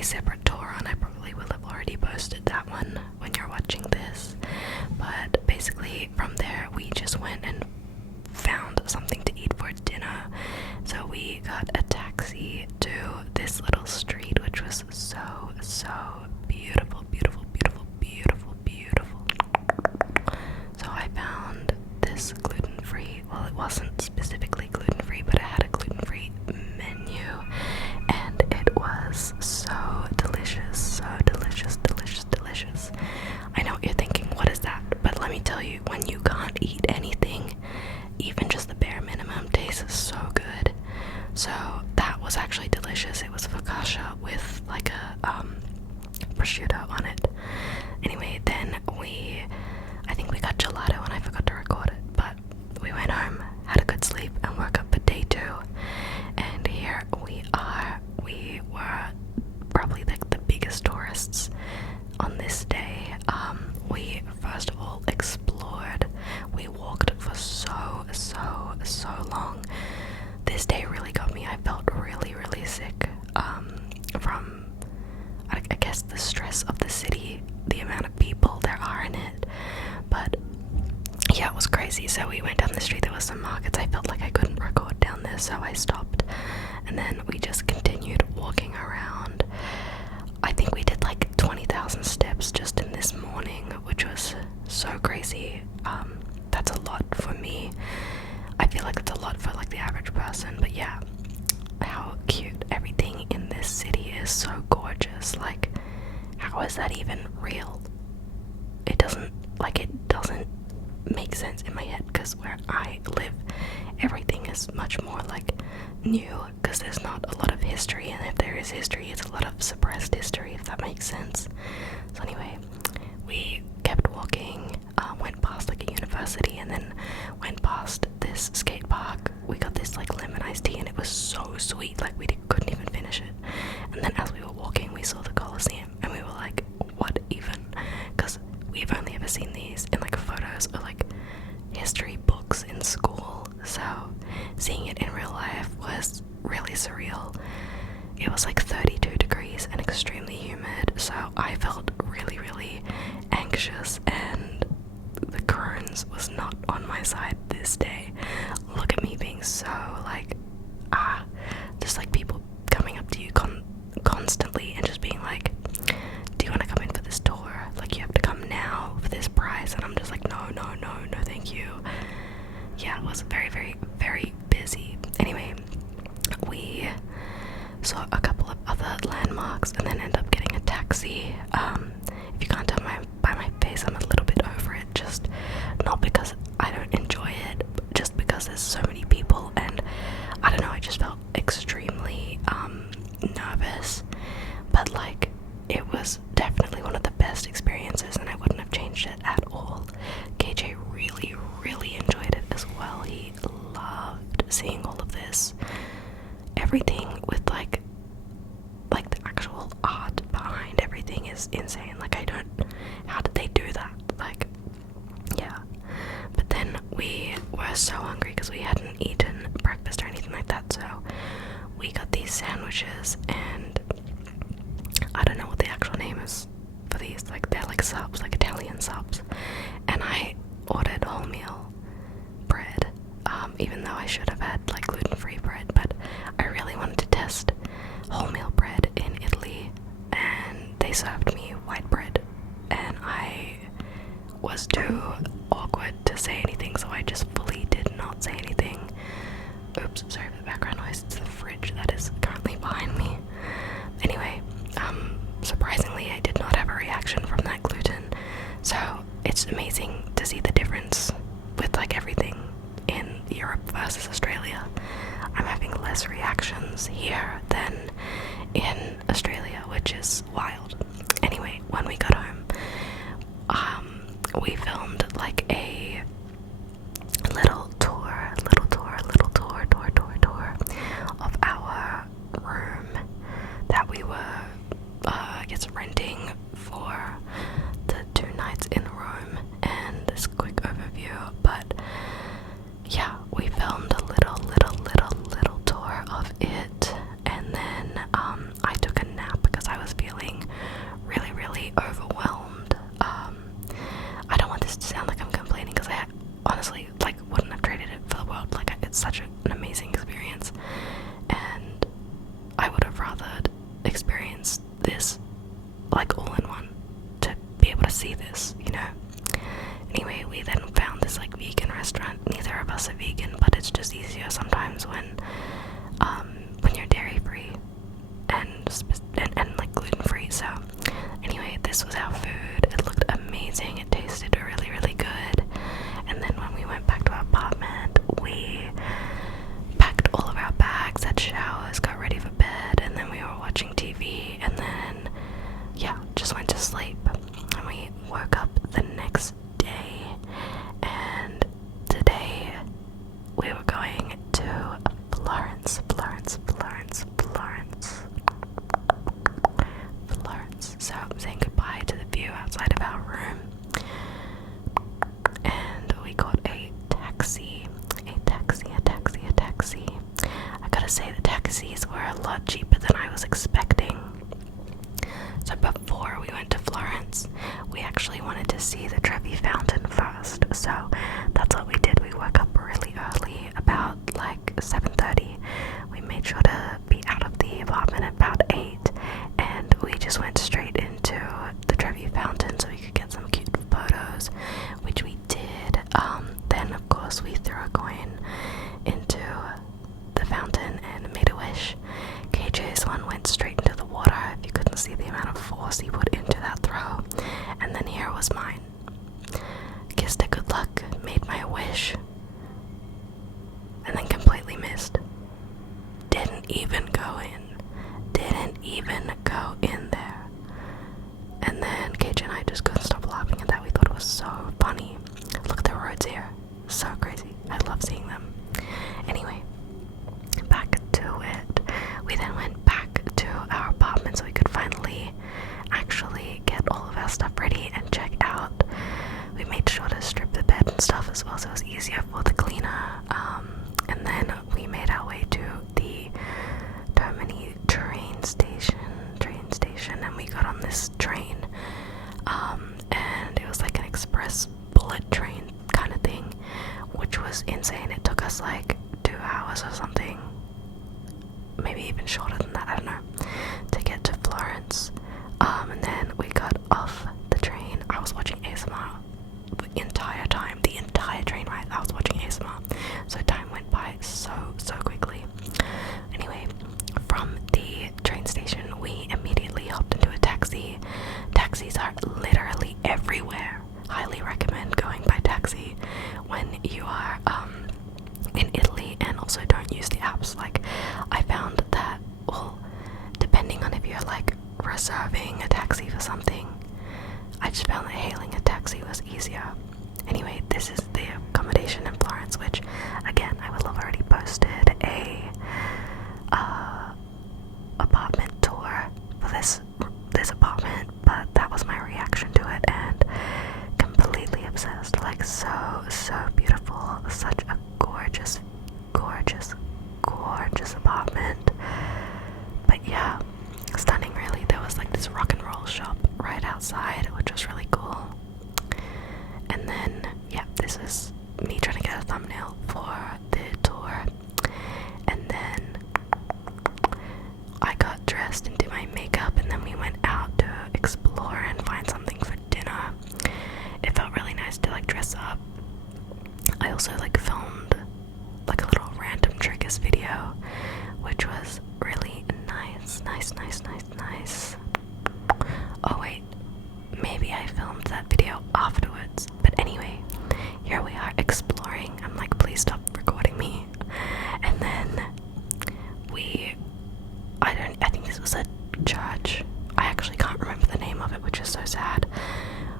a separate tour on. I probably will have already posted that one when you're watching this, but basically from there we just went and found something to eat for dinner. So we got a taxi to this little street, which was so beautiful, beautiful, beautiful, beautiful, beautiful. So I found this gluten-free, well, it wasn't specifically gluten-free, but it had a gluten-free menu, and it was so delicious, so delicious, delicious, delicious. I know what you're thinking, what is that? But let me tell you, when you can't eat anything, even just the bare minimum tastes so good. So that was actually delicious. It was focaccia with like a prosciutto on it. Anyway, then I think we got gelato and I forgot to record it, but we went home, had a good sleep, and woke up for day 2. And here we are. We were probably like the biggest tourists on this day. We first of all explored. We walked for so long. This day really got me. I felt really sick from I guess the stress of the city, the amount of people there are in it. But yeah, it was crazy. So we went down the street, there was some markets. I felt like I couldn't record down there, so I stopped, and then we just continued walking around. I think we did like 20,000 steps just in this morning, which was so crazy. That's a lot for me. I feel like it's a lot for like the average person, but yeah, how cute everything in this city is. So gorgeous. Like, how is that even real? It doesn't make sense in my head, because where I live, everything is much more like new, because there's not a lot of history, and if there is history, it's a lot of suppressed history, if that makes sense. So anyway, we kept walking, went past like a university, and then went past this skate park. We got this like lemon iced tea, and it was so sweet, like we couldn't even finish it. And then as we were walking, we saw the Colosseum, and we were like, what even? Because we've only ever seen these in like photos or like history books in school, so seeing it in real life was really surreal. It was like 32 degrees and extremely humid, so I felt really anxious, and the Crohn's was not on my side this day. Look at me being so like just like people coming up to you constantly and just being like, do you want to come in for this tour? Like, you have to come now for this price. And I'm just like, no, thank you. Yeah, it was very busy. Anyway, we saw a couple of other landmarks and then ended up getting a taxi. If you can't tell by my face, I'm a little bit over it. Just not because I don't enjoy it, but just because there's so many people, and I don't know, I just felt extremely nervous. But like, it was definitely one of the best experiences, and I wouldn't have changed it at all. KJ really enjoyed it as well. He loved seeing all of this. Everything with like the actual art behind everything is insane. Like, how did they do that? Like, yeah. But then we were so hungry because we hadn't eaten breakfast or anything like that, so we got these sandwiches, and I don't know what the actual name is for these. Like, they're like subs, like Italian subs. And I ordered wholemeal bread, even though I should have had like gluten-free bread, but I really wanted to test wholemeal bread in Italy, and they served me white bread, and I was too awkward to say anything, so I just fully did not say anything. Oops, sorry for the background noise. It's the fridge that is currently behind me. Anyway, surprisingly, I did not have a reaction from that gluten, so it's amazing to see the difference with like everything in Europe versus Australia. I'm having less reactions here than in Australia, which is wild. Anyway, when we got home, we filmed like a little tour of our room that we were renting for the 2 nights in Rome, and this quick overview. But yeah, we filmed a little tour of it, and then I took a nap because I was sometimes when you're dairy free and like gluten free. So anyway, this was our food. It looked amazing. It tasted really, really good. And then when we went back to our apartment, we packed all of our bags, had showers, got ready for bed, and then we were watching TV, and then yeah, just went to sleep. And we woke up the next day, and today we were going to Florence. So I'm saying goodbye to the view outside of our room, and we got a taxi. I gotta say, the taxis were a lot cheaper than I was expecting. So before we went to Florence, we actually wanted to see the Trevi Fountain first. So that's what we did. We woke up really early, about like 7:30. We made sure to be out of the apartment at about 8, and we just went straight into the Trevi Fountain so we could get some cute photos, which we did. Then of course we threw a coin into the fountain and made a wish. KJ's one went straight into the water. If you couldn't see the amount of force he put into that throw. And then here was mine. Kissed it good luck, made my wish, and then completely missed. Didn't even go in there. And then KJ and I just couldn't stop laughing at that. We thought it was so funny. Look at the roads here. So crazy. I love seeing them. Anyway, back to it. We then went back to our apartment so we could finally actually get all of our stuff ready and check out. We made sure to strip the bed and stuff as well so it was easier for the cleaner. And then we made our way to the Termini train station, and we got on this train. And it was like an express bullet train kind of thing, which was insane. It took us like 2 hours or something, maybe even shorter than that, I don't know, to get to Florence. And then we got off the train. I was watching ASMR the entire time, the entire train ride. I was watching ASMR, so time went by so quickly. Anyway, from the train station we immediately hopped into a taxi. Taxis are literally everywhere. Highly recommend going by taxi when you are in Italy, and also don't use the apps. Like, I found that, well, depending on if you're like reserving a taxi for something, I just found that hailing a taxi was easier. Anyway, this is the accommodation in Florence, which again I will have already posted a apartment tour for this apartment, but that was my reaction to it, and completely obsessed. Like, so beautiful. Such a gorgeous apartment. But yeah, stunning really. There was like this rock and roll shop right outside, which was really cool. And then yeah, this is me trying to get a thumbnail for the tour. And then I got dressed and did my makeup, and then we went out to explore and find something for dinner. It felt really nice to like dress up. I also like filmed like a little random triggers video, which was really nice. Oh wait, maybe I filmed that video afterwards. But anyway, here we are exploring. I'm like, please stop recording me. And then I think this was a church. I actually can't remember the name of it, which is so sad.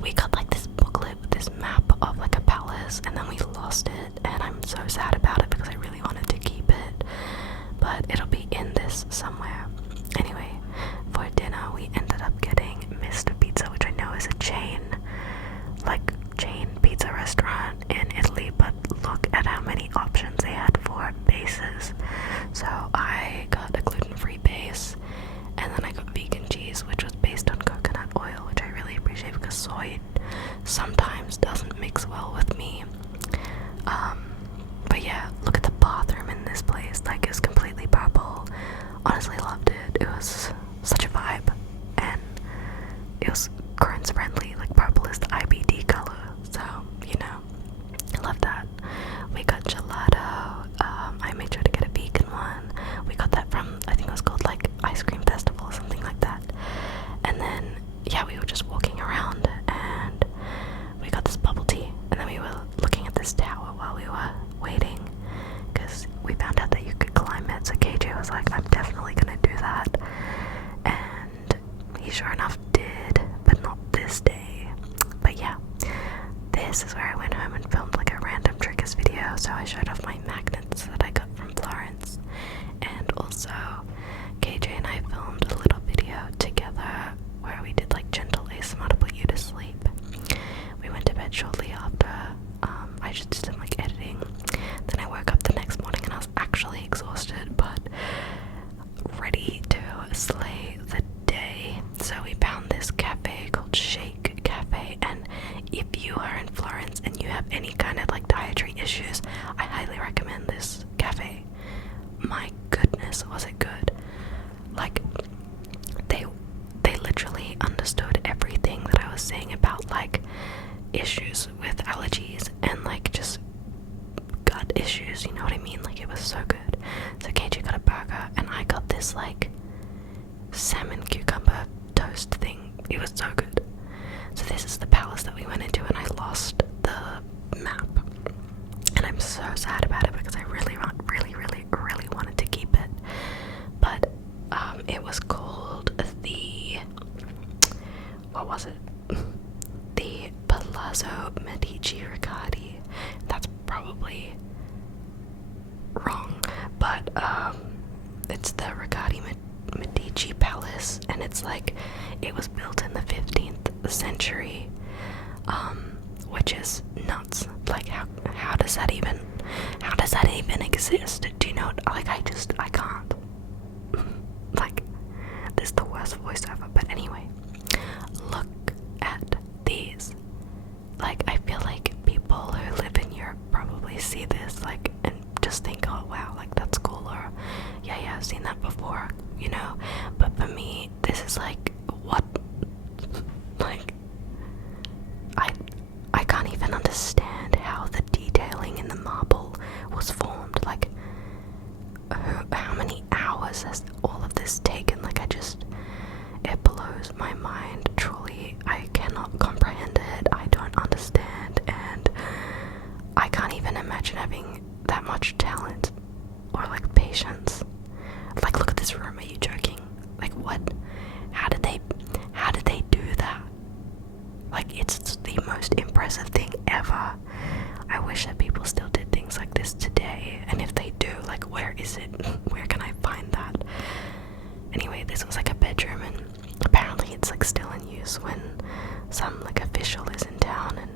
We got like this booklet with this map of like a palace, and then we lost it, and I'm so sad about it because I really wanted to keep it, but it'll be in this somewhere. Anyway, for dinner we ended up getting Mr. Pizza, which I know is a chain pizza restaurant in Italy, but look at how many options they had for bases. So I got a gluten-free base, and then I got vegan cheese, which was based on coconut oil, which I really appreciate because soy sometimes doesn't mix well with me. But yeah, look at the bathroom in this place. Like, it's completely purple. Honestly loved it. It was such a vibe, and it was Crohn's friendly. Like, purple is the IBD color, so you know, I love that. We got gelato. I made sure to get a was like, I'm definitely gonna do that, and he sure enough did, but not this day. But yeah, this is where I went home and filmed like a random triggers video. So I showed off my magnets that I got from Florence, and also KJ and I filmed a little video together where we did like gentle ASMR to put you to sleep. We went to bed shortly after. I just did some like editing. Then I woke up the next morning and I was actually exhausted but ready to slay the day. So we found this cafe called Shake Cafe, and if you are in Florence and you have any kind of like dietary issues, I highly recommend this cafe. My goodness, was it good. Like they literally understood everything that I was saying about like issues with allergies and like just gut issues, you know what I mean? Like it was so good. So KJ got a burger and I got this like salmon cucumber toast thing. It was so good. So this is the palace that we went into, and I lost the map, and I'm so sad about it because I really wanted to keep it. But it was called the, what was it? The Palazzo Medici Riccardi. That's probably wrong, but it's the Riccardi Medici Palace, and it's like, it was built in the 15th century, which is nuts. Like how does that even exist? Do you know? Like I can't. Like, this is the worst voice ever. But anyway, look at these. Like, I feel like people who live in Europe probably see this, like, and just think, oh wow, like that's cool, or yeah, I've seen that before, you know. But for me, this is like, what? Like, I can't even understand how the detailing in the marble was formed. Like, how many hours has all of this taken? Like, it blows my mind, truly. I cannot comprehend it. I don't understand, and I can't even imagine having that much talent or like patience. Like, look at this room. Are you joking? Like, what? How did they do that? Like, it's the most impressive thing ever. I wish that people still did things like this today, and if they do, like, where is it? Where can I find that? Anyway, this was like a bedroom, and apparently it's like still in use when some like official is in town, and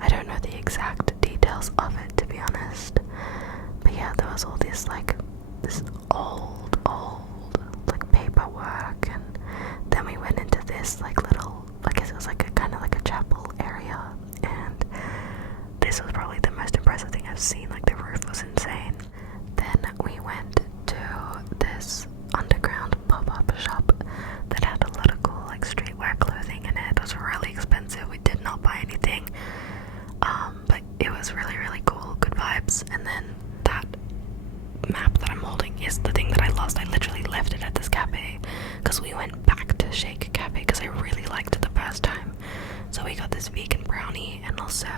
I don't know the exact details of it, to be honest. But yeah, there was all this old like paperwork, and then we went into this like little, I guess it was like a kind of like a chapel area, and this was probably the most impressive thing I've seen. Like, the roof was insane. Then we went to this underground pop-up shop that had a lot of cool like streetwear clothing in it. It was really expensive. We did not buy anything, but it was really cool, good vibes. And then that map that I'm holding is the thing that I lost. I literally left it at this cafe because we went back to Shake Cafe because I really liked it the first time. So we got this vegan brownie, and also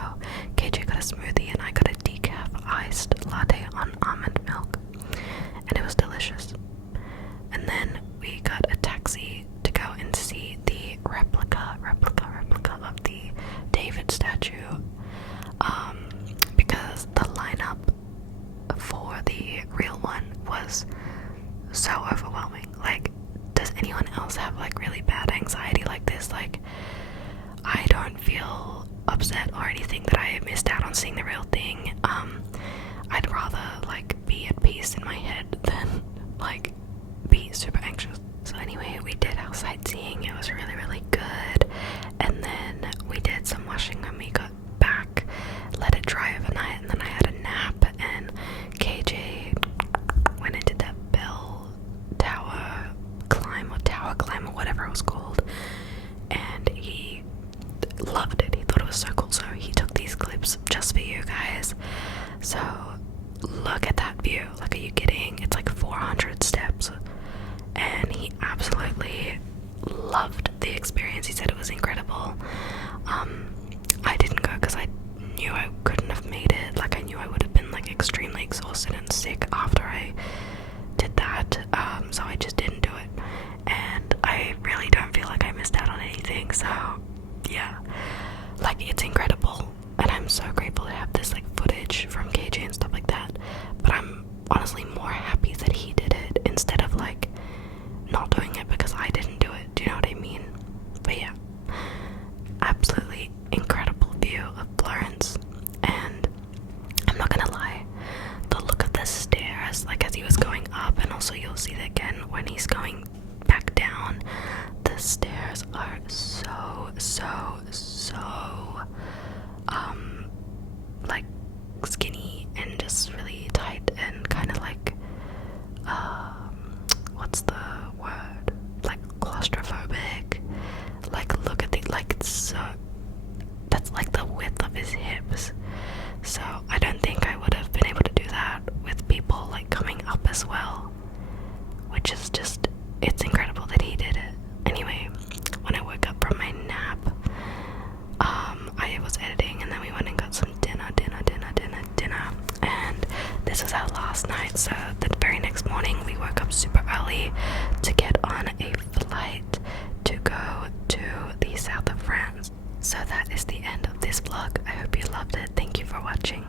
KJ got a smoothie and I got a decaf iced latte on almond milk, and it was delicious. And then we got a taxi to go and see the replica of the David statue, because the lineup for the real one was so overwhelming. Like, does anyone else have like really bad anxiety like this? Like, I don't feel upset or anything that I missed out on seeing the real thing. I'd rather like be at peace in my head than like be super anxious. So anyway, we did our sightseeing. It was really good, and then we did some washing when we got back, let it dry overnight, and then I had a nap, and KJ went into that bell tower climb or whatever it was called, and he loved it. He thought it was so cool, so he took these clips just for you guys. So look at that view. Like, are you kidding? It's like 400 steps, and he absolutely loved the experience. He said it was incredible. I didn't go because I knew I couldn't have made it. Like, I knew I would have been like extremely exhausted and sick after I did that. footage from KJ and stuff like that, but I'm honestly more happy that he did it instead of like not doing it because I didn't do it. Do you know what I mean? But yeah, absolutely incredible view of Florence, and I'm not gonna lie, the look of the stairs, like as he was going up, and also you'll see that again when he's going back down, the stairs are so like skinny and just really tight and kind of like what's the word, like claustrophobic. Like look at the, like it's so, that's like the width of his hips, so I don't think I would have been able to do that with people like coming up as well, which is just, it's incredible that he did it. Anyway, when I woke up from my nap, I was editing and then we went and got some dinner, and this was our last night. So the very next morning we woke up super early to get on a flight to go to the south of France. So that is the end of this vlog. I hope you loved it. Thank you for watching.